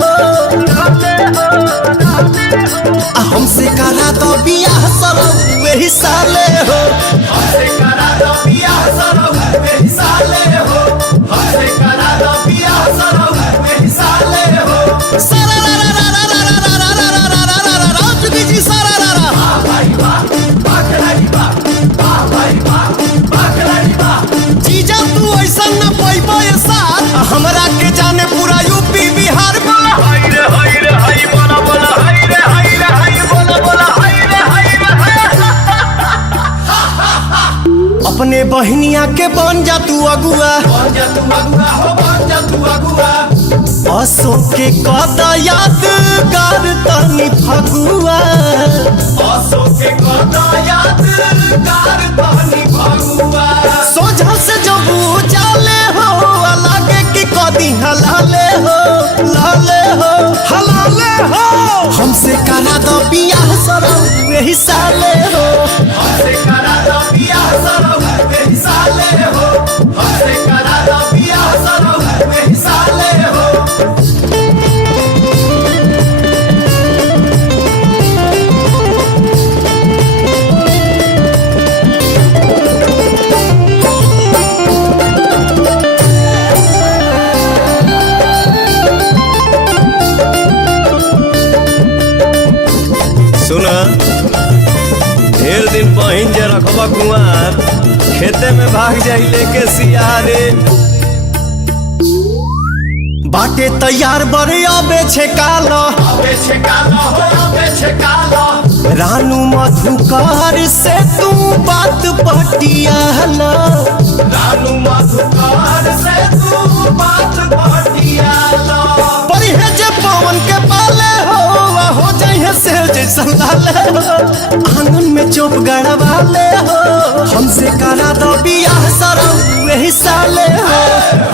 हो हमसे करा तो बियाह सरौ वही साले हो हमसे करा तो बियाह सरौ वही साले हो हमसे करा तो बियाह सरौ वही साले हो सारा रा रा रा रा रा रा रा रा रा रा रा रा रा चुकी जी सारा रा रा वाह भाई वाह बाकराई वाह भाई वाह बाकराई वाह जीजा तू ऐसा न पैबो ये साथ हमरा के जाने पूरा यूपी बिहार बोला हाय रे हाय रे हाय बोला बोला हाय रे हाय रे हाय बोला बोला हाय रे हाय रे अपने बहनिया के बन जा तू अगुआ हो बन जा तू अगुआ असो के कदा यादगार तनी फगुआ असो के कदा यादगार तनी फगुआ सोझा से जब जाले हो लागे कि कदी हलाले हो हलाले हो हमसे करा दो बियाह सरौ वही साले हो हमसे करा दो बियाह सरौ वही साले हो हमसे करा दो बियाह सरौ वही साले हो सुना ढेर दिन पहिन जे रखबा कुआर खेते में भाग जाई लेके सियारे बाटे तैयार बड़े अबे छे कालो रानू मधुकार से तू बात पटियाला रानू मधुकार से तू बात पटियाला परिहे जे पवन के पाले हो जाइए से जैसा लाले हो आंगन में चोप गड़वाले हो हमसे करा दो बियाह सरौ वही साले हो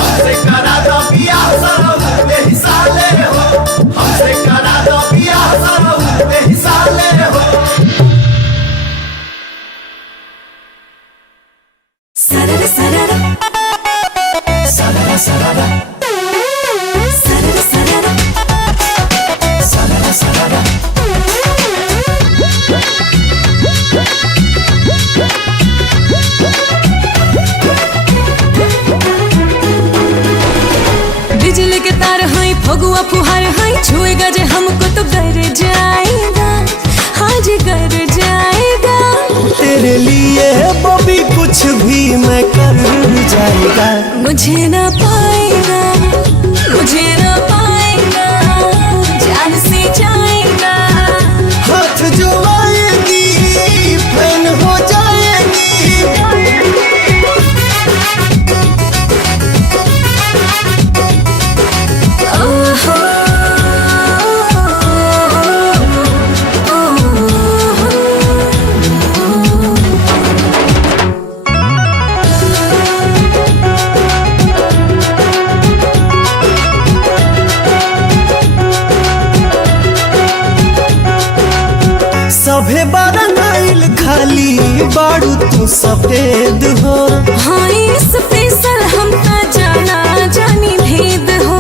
हमसे करा दो बियाह सरौ वही साले हो हमसे करा दो बियाह सरौ वही साले हो सररा सररा सररा सररा सररा सररा सररा सररा बिजली के तार हैं फगुआ फुहार हैं छुएगा जे हमको तो गर जाएगा हाँ जी गर जाएगा तेरे लिए बॉबी कुछ भी मैं कर जाएगा मुझे ना पाएगा जान से जाएगा हाथ जो आएगी फैन हो जाएगी ओहो सभे बारंगाइल खाली बारू तू सफेद हो हाँ स्पेशल हम तो जाना जानी भेद हो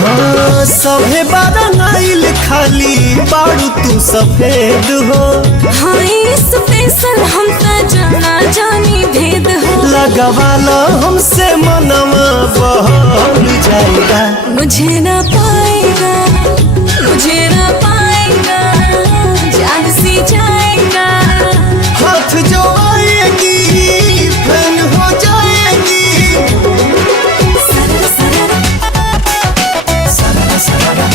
हाँ सभे बारंगाइल खाली बारू तू सफेद हो हाँ स्पेशल हम तो जाना जानी भेद हो लगवालो हमसे मनवा बहल जाएगा मुझे ना पाएगा जान से जाएगा हाथ जो आएगी फैन हो जाएगी सररा सररा सररा सररा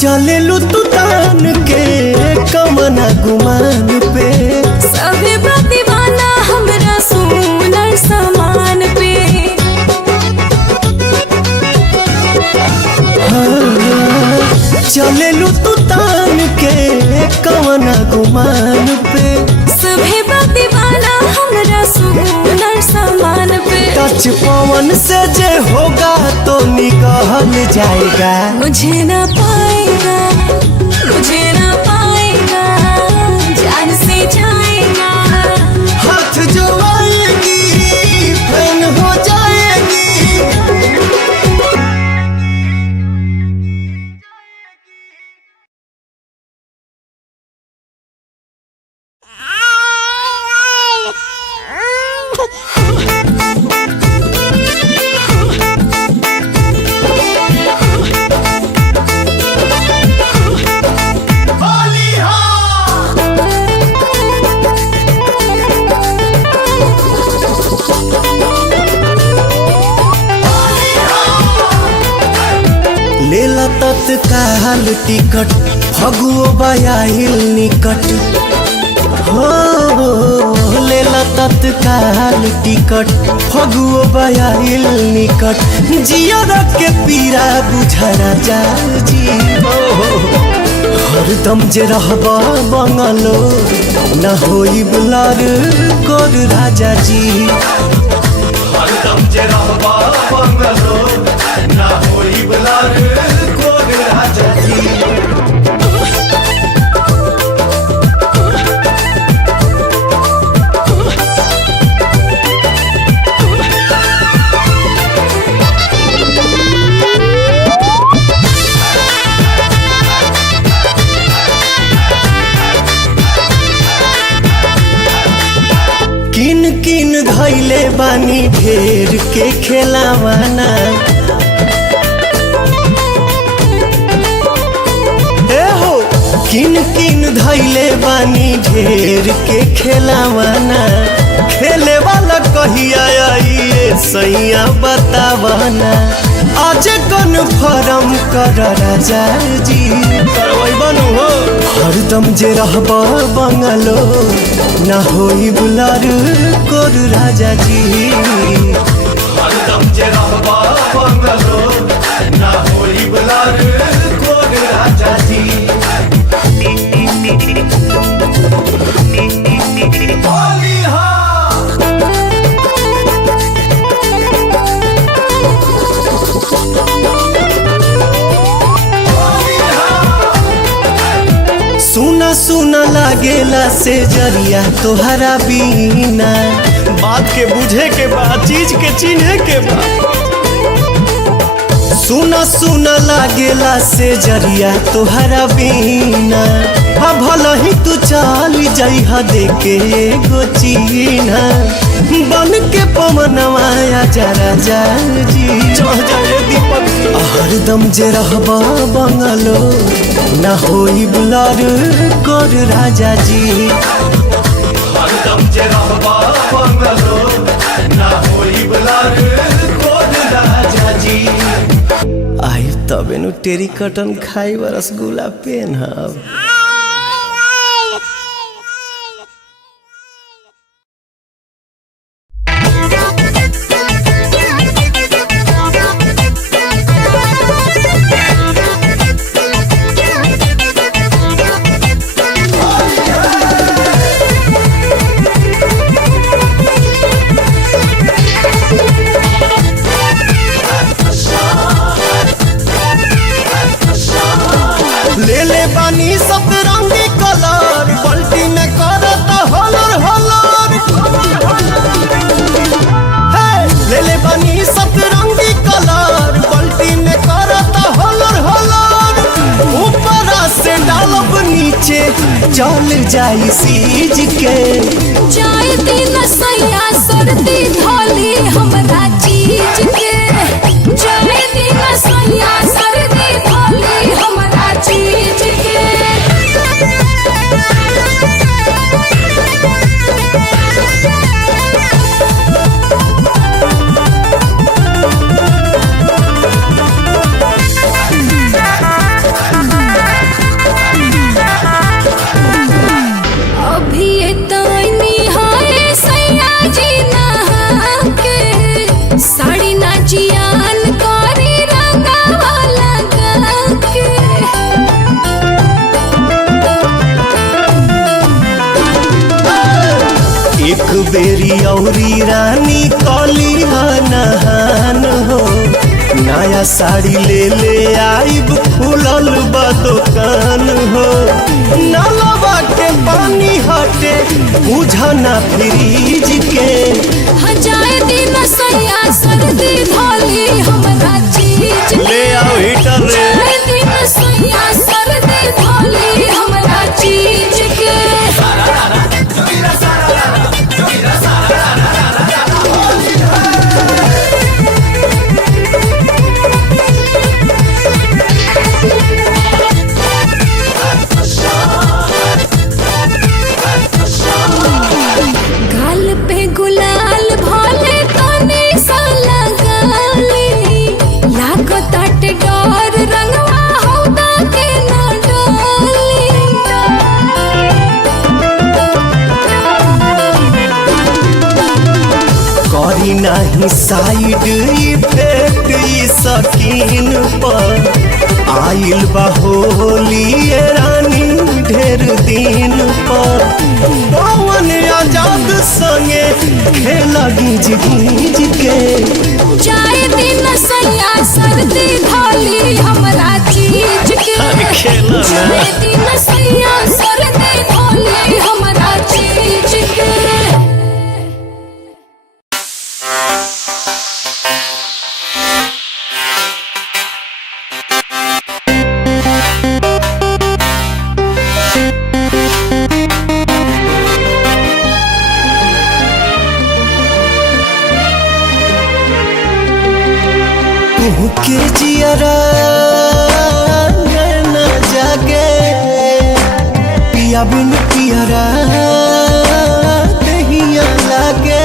चले लू तू तान के कमना गुमान पे सभी प्रतिभाना हमरा सुनर समान पे चले लू तू तान के कमना गुमान पे सभी प्रतिभाना हमरा सुनर समान पे टच पवन से जे होगा तो निकल जाएगा मुझे ना पाएगा तत्काल टिकट फगुओ बयाइल निकट हो लेला तत्काल टिकट फगुओ बयाइल निकट जियर के पीरा बुझरा जा जी हरदम जे रहबा बंगलो न होई बुलार कोर राजा जी हरदम जे रहबा बंगलो न होई बुलार कोर राजा जी किन किन धैले बानी ढेर के खेलावाना ए हो किन किन धैले बानी ढेर के खेलावाना खेले वाला कहिया आइए सैया बतावाना आज कन्फर्म कर राजा जी करवै बनू हो हरदम जे रहबा बंगलो ना होई बुलार कोर राजा जी हरदम जे रहबा बंगलो ना होई बुलार कोर राजा जी होली हा सुना सुना लागेला से जरिया तोहरा बीना बात के बुझे के बाद चीज के चिन्हे के बाद सुना सुना लागेला से जरिया तोहरा बीना हा भला ही तू चल जाइहा देके एगो चीना बन के पवनवा जा राजा जी चढ़ जाए दीपक हरदम जे रहबा बंगलो ना होई बुलार कोर राजा जी हरदम जे रहबा बंगलो ना होई बुलार कोर राजा जी आई तबे नु टेरी कटन खाई रसगुल्ला पेनहब चल जाई सीज के जाए दिन सैया सर्दी धोली हमरा चीज के जाए दिन सैया सर्दी धोली हमरा चीज के एक बेरी औरी रानी कली नहान हो नया साड़ी ले आइब खुलल बा दुकान हो नलवा के पानी हटे बुझना फ्रिज के जाए दिन सैया सर्दी धोली हमरा चीज ले आओ हीटर रे जाए दिन सैया सर्दी धोली हमरा चीज के गाल पे गुलाल भोले तने सा लगाली सीन पर आइल बा होली ये रानी ढेर दिन पर पवन आजाद संगे खेला गीज गीज के जाए दिन सैया सर्दी धोली हमरा चीज के जाए दिन सैया सर्दी धोली हमरा चीज के। के जियरा न जागे पिया बिन पियरा दहिया लागे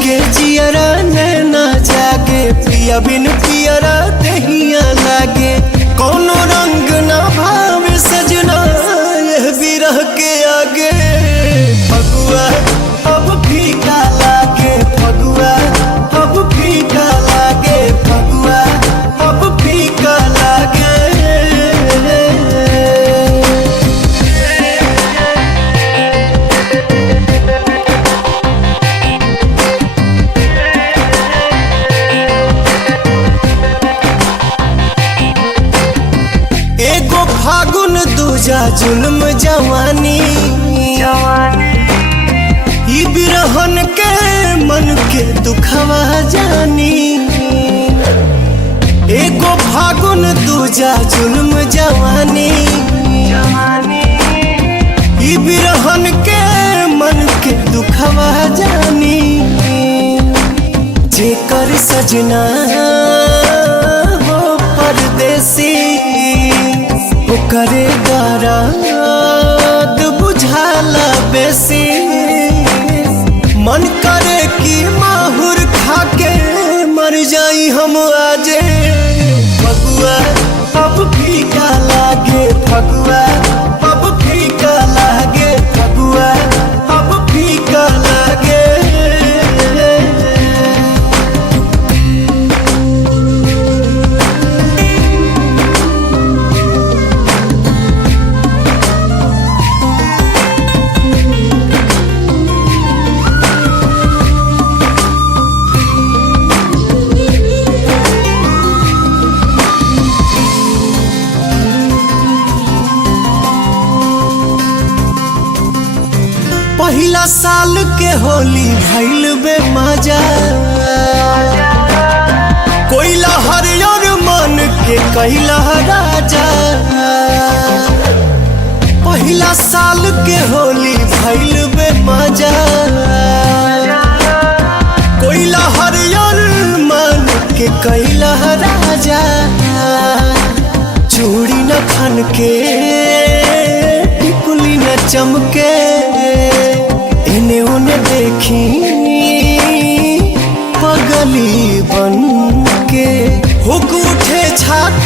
के जियरा न जागे पिया बिन पियरा दहिया लागे कोनो रंग ना भावे सजना यह बिरह के आगे फगुआ अब फीका लागे फगुआ अब फीका लागे फगुआ अब फीका लागे। एगो फागुन दूजा जुल्म जवानी ई बिरहन के मन के दुखवा जानी एगो फागुन दूजा जुल्म जवानी ई बिरहन के मन के दुखवा जानी जेकर सजना हो परदेसी ओकरे दर्द बुझाला बेसी मन करे कि माहुर खाके मर जाई हम आजे फगुआ अब फीका लागे फगुआ अब फीका लागे फगुआ अब फीका लागे। पहिला साल के होली भइल बे मजा कोइला हरियर मन के कैला राजा पहिला साल के होली भइल बे मजा कोइला हरियर मन के कैला राजा चूड़ी न खन के टिकुली न चमके इन्हें उन्हें देखी पगली बन के हुक उठे छाती